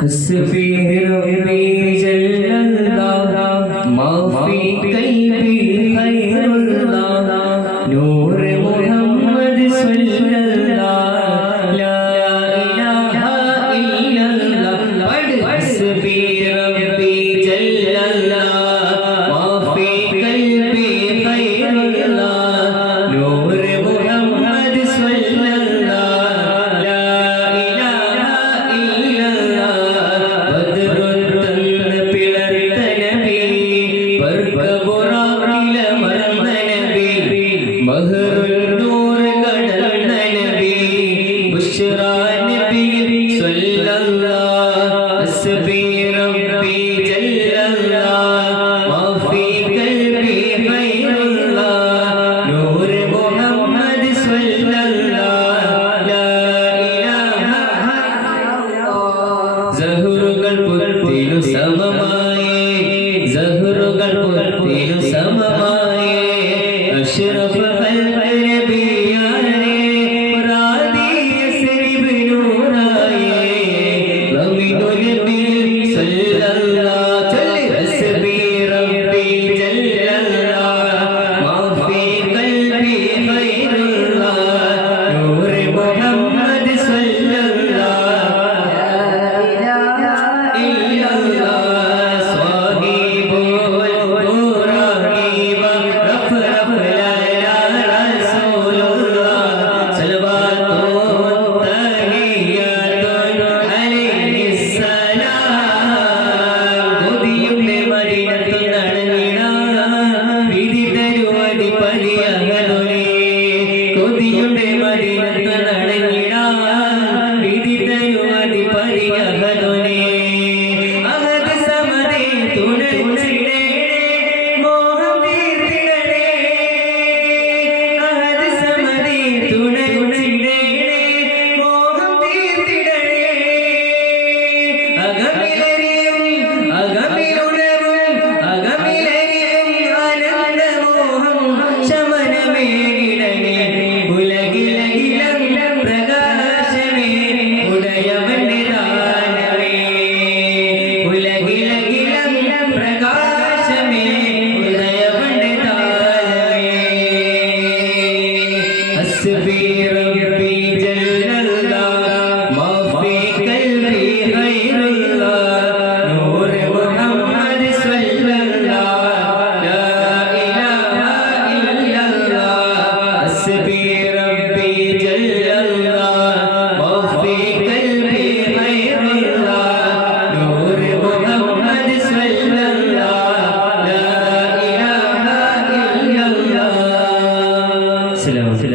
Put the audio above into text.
حسبي ربي جل الله ما في قلبي خير الله نور محمد صلى الله لا إله إلا الله حسبي ربي جل الله ما في قلبي خير الله نور محمد صلى الله لا إله إلا الله സഹറുകൾ പുത്തിനു സമമായേ സഹറുകൾ പുത്തിനു സമമായേ അഷ്റഫ് നബിയാരേ റാദിയ സരിബ് നൂറായേ റമിനുൽ നബി സല്ലല്ലാഹു ഹസ്ബി റബ്ബി ജല്ലല്ലാഹ് മാ ഫീ ഖൽബി ഖൈറുല്ലാഹ് നൂർ മുഹമ്മദ് സല്ലല്ലാഹു Selam.